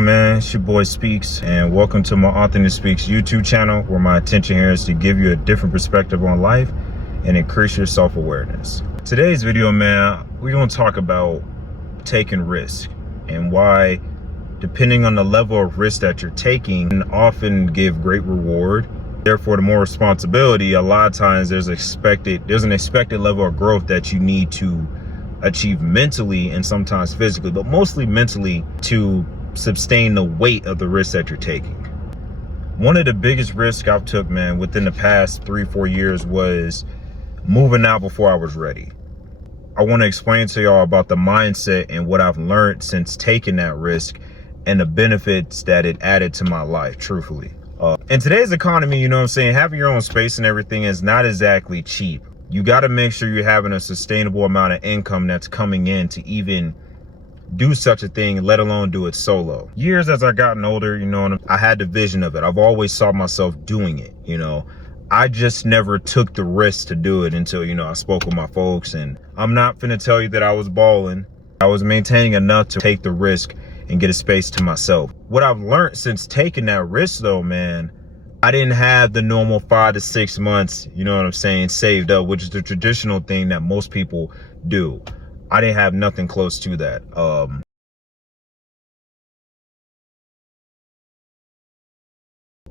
Man, it's your boy Speaks, and welcome to my Authentic Speaks YouTube channel, where my intention here is to give you a different perspective on life and increase your self-awareness. Today's video, man, we're going to talk about taking risk and why, depending on the level of risk that you're taking, can often give great reward. Therefore, the more responsibility, a lot of times there's an expected level of growth that you need to achieve mentally and sometimes physically, but mostly mentally, to sustain the weight of the risk that you're taking. One of the biggest risks I've took, man, within the past 3-4 years was moving out before I was ready. I want to explain to y'all about the mindset and what I've learned since taking that risk and the benefits that it added to my life, truthfully. In today's economy, you know what I'm saying, having your own space and everything is not exactly cheap. You got to make sure you're having a sustainable amount of income that's coming in to even do such a thing, let alone do it solo. Years as I gotten older, you know, I had the vision of it. I've always saw myself doing it, you know. I just never took the risk to do it until, you know, I spoke with my folks. And I'm not finna tell you that I was balling. I was maintaining enough to take the risk and get a space to myself. What I've learned since taking that risk, though, man, I didn't have the normal 5 to 6 months, you know what I'm saying, saved up, which is the traditional thing that most people do. I didn't have nothing close to that.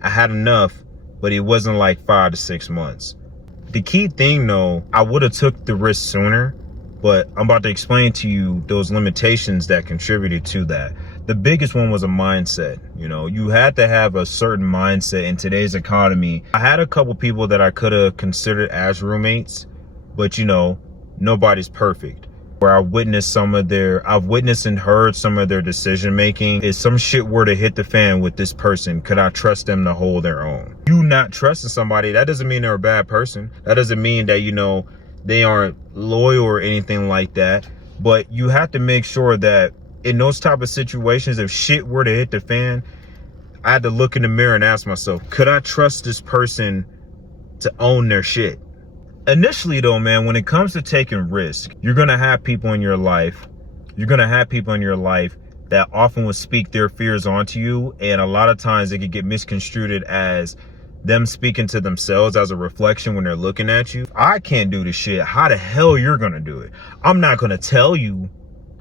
I had enough, but it wasn't like 5 to 6 months. The key thing, though, I would have took the risk sooner, but I'm about to explain to you those limitations that contributed to that. The biggest one was a mindset. You know, you had to have a certain mindset in today's economy. I had a couple people that I could have considered as roommates, but you know, nobody's perfect. Where I've witnessed and heard some of their decision making. If some shit were to hit the fan with this person, could I trust them to hold their own? You not trusting somebody, that doesn't mean they're a bad person. That doesn't mean that, you know, they aren't loyal or anything like that. But you have to make sure that in those type of situations, if shit were to hit the fan, I had to look in the mirror and ask myself, could I trust this person to own their shit? Initially, though, man, when it comes to taking risk, you're going to have people in your life. You're going to have people in your life that often will speak their fears onto you. And a lot of times it could get misconstrued as them speaking to themselves as a reflection when they're looking at you. I can't do this shit. How the hell you're going to do it? I'm not going to tell you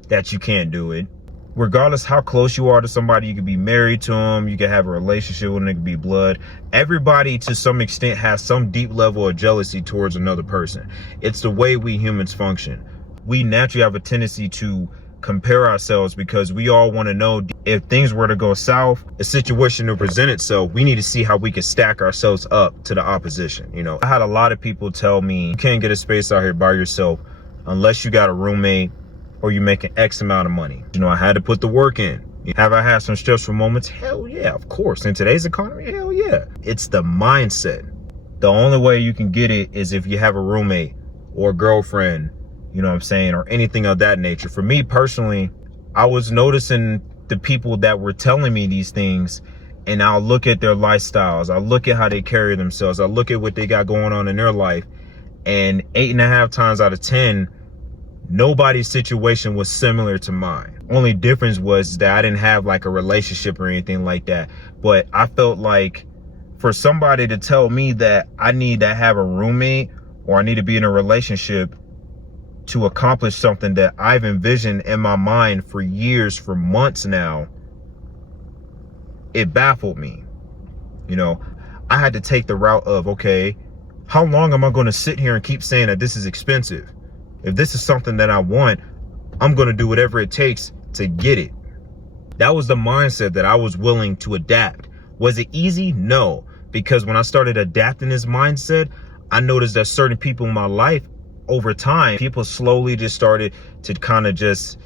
that you can't do it. Regardless how close you are to somebody, you could be married to them, you could have a relationship with them, it could be blood. Everybody to some extent has some deep level of jealousy towards another person. It's the way we humans function. We naturally have a tendency to compare ourselves because we all want to know if things were to go south, a situation to present itself, we need to see how we can stack ourselves up to the opposition. You know, I had a lot of people tell me, you can't get a space out here by yourself unless you got a roommate or you making X amount of money. You know, I had to put the work in. Have I had some stressful moments? Hell yeah, of course. In today's economy, hell yeah. It's the mindset. The only way you can get it is if you have a roommate or a girlfriend, you know what I'm saying, or anything of that nature. For me personally, I was noticing the people that were telling me these things, and I'll look at their lifestyles. I'll look at how they carry themselves. I'll look at what they got going on in their life. And 8.5 times out of 10, nobody's situation was similar to mine. Only difference was that I didn't have like a relationship or anything like that. But I felt like for somebody to tell me that I need to have a roommate or I need to be in a relationship to accomplish something that I've envisioned in my mind for years, for months now, it baffled me. You know, I had to take the route of, okay, how long am I going to sit here and keep saying that this is expensive? If this is something that I want, I'm going to do whatever it takes to get it. That was the mindset that I was willing to adapt. Was it easy? No. Because when I started adapting this mindset, I noticed that certain people in my life, over time, people slowly just started to kind of just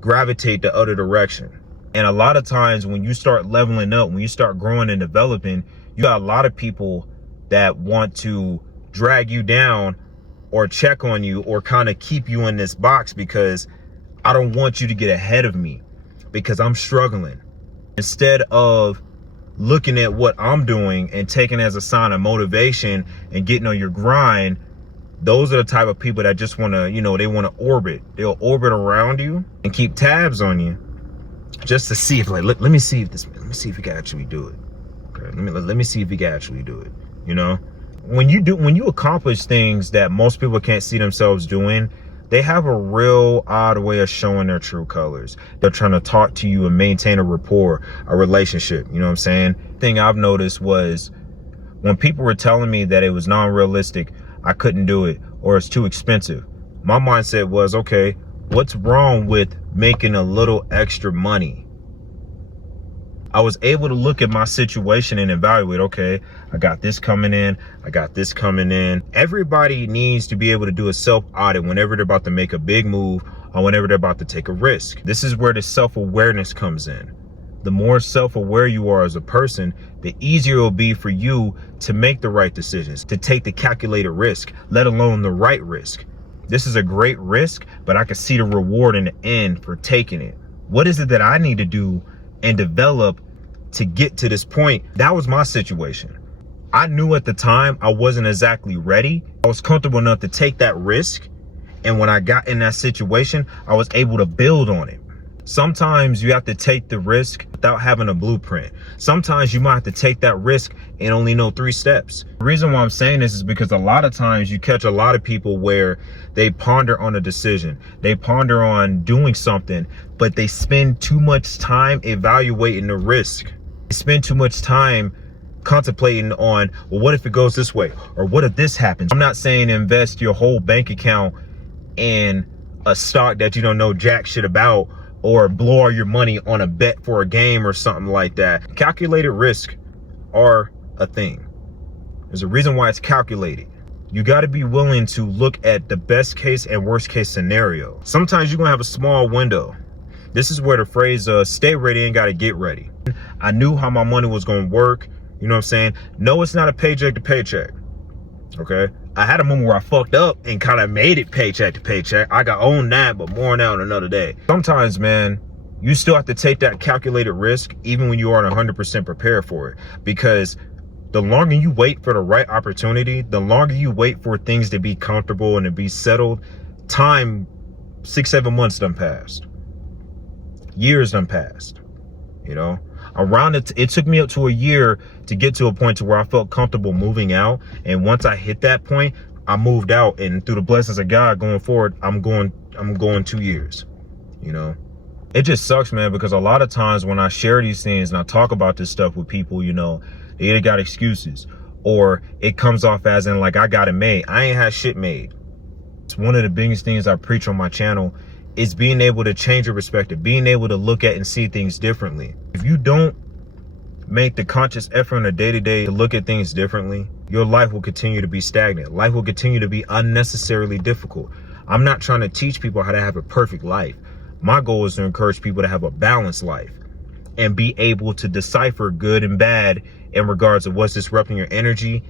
gravitate the other direction. And a lot of times when you start leveling up, when you start growing and developing, you got a lot of people that want to drag you down or check on you or kind of keep you in this box because I don't want you to get ahead of me because I'm struggling. Instead of looking at what I'm doing and taking it as a sign of motivation and getting on your grind, those are the type of people that just want to, you know, they want to orbit. They'll orbit around you and keep tabs on you just to see if like, let me see if he can actually do it. Okay, let me see if he can actually do it. You know, when you accomplish things that most people can't see themselves doing, they have a real odd way of showing their true colors. They're trying to talk to you and maintain a rapport, a relationship. You know what I'm saying? Thing I've noticed was when people were telling me that it was non-realistic, I couldn't do it, or it's too expensive. My mindset was, okay, what's wrong with making a little extra money? I was able to look at my situation and evaluate, okay, I got this coming in, I got this coming in. Everybody needs to be able to do a self-audit whenever they're about to make a big move or whenever they're about to take a risk. This is where the self-awareness comes in. The more self-aware you are as a person, the easier it will be for you to make the right decisions, to take the calculated risk, let alone the right risk. This is a great risk, but I can see the reward in the end for taking it. What is it that I need to do and develop to get to this point? That was my situation. I knew at the time I wasn't exactly ready. I was comfortable enough to take that risk. And when I got in that situation, I was able to build on it. Sometimes you have to take the risk without having a blueprint. Sometimes you might have to take that risk and only know 3 steps. The reason why I'm saying this is because a lot of times you catch a lot of people where they ponder on a decision. They ponder on doing something, but they spend too much time evaluating the risk. They spend too much time contemplating on, well, what if it goes this way? Or what if this happens? I'm not saying invest your whole bank account in a stock that you don't know jack shit about, or blow all your money on a bet for a game or something like that. Calculated risk are a thing. There's a reason why it's calculated. You got to be willing to look at the best case and worst case scenario. Sometimes you're gonna have a small window. This is where the phrase stay ready and gotta get ready. I knew how my money was gonna work. You know what I'm saying? No, it's not a paycheck to paycheck. Okay, I had a moment where I fucked up and kind of made it paycheck to paycheck. I got own that, but more on that on another day. Sometimes, man, you still have to take that calculated risk even when you aren't 100% prepared for it. Because the longer you wait for the right opportunity, the longer you wait for things to be comfortable and to be settled, time, 6-7 months done passed. Years done passed, you know? Around it took me up to a year to get to a point to where I felt comfortable moving out. And once I hit that point, I moved out, and through the blessings of God going forward, I'm going 2 years. You know, it just sucks, man, because a lot of times when I share these things and I talk about this stuff with people, you know, they either got excuses or it comes off as in like I got it made. I ain't had shit made. It's one of the biggest things I preach on my channel is being able to change your perspective, being able to look at and see things differently. If you don't make the conscious effort on a day-to-day to look at things differently, your life will continue to be stagnant. Life will continue to be unnecessarily difficult. I'm not trying to teach people how to have a perfect life. My goal is to encourage people to have a balanced life and be able to decipher good and bad in regards of what's disrupting your energy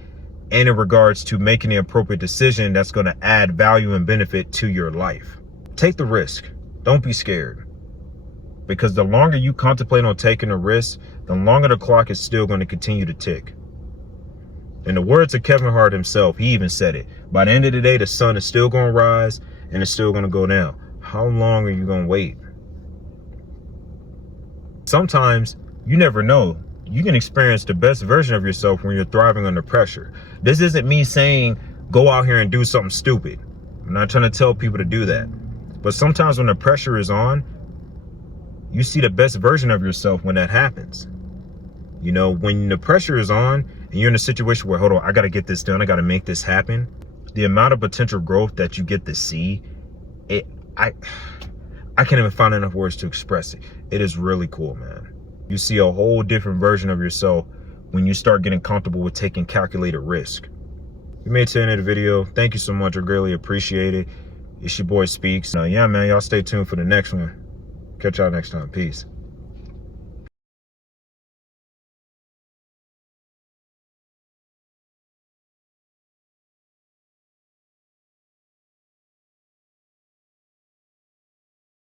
and in regards to making the appropriate decision that's going to add value and benefit to your life. Take the risk. Don't be scared. Because the longer you contemplate on taking a risk, the longer the clock is still going to continue to tick. In the words of Kevin Hart himself, he even said it. By the end of the day, the sun is still going to rise and it's still going to go down. How long are you going to wait? Sometimes you never know. You can experience the best version of yourself when you're thriving under pressure. This isn't me saying go out here and do something stupid. I'm not trying to tell people to do that. But sometimes when the pressure is on, you see the best version of yourself when that happens. You know, when the pressure is on and you're in a situation where, hold on, I got to get this done, I got to make this happen. The amount of potential growth that you get to see, I can't even find enough words to express it. It is really cool, man. You see a whole different version of yourself when you start getting comfortable with taking calculated risk. You made it to the end of the video. Thank you so much. I greatly appreciate it. It's your boy Speaks. Yeah, man, y'all stay tuned for the next one. Catch y'all next time. Peace.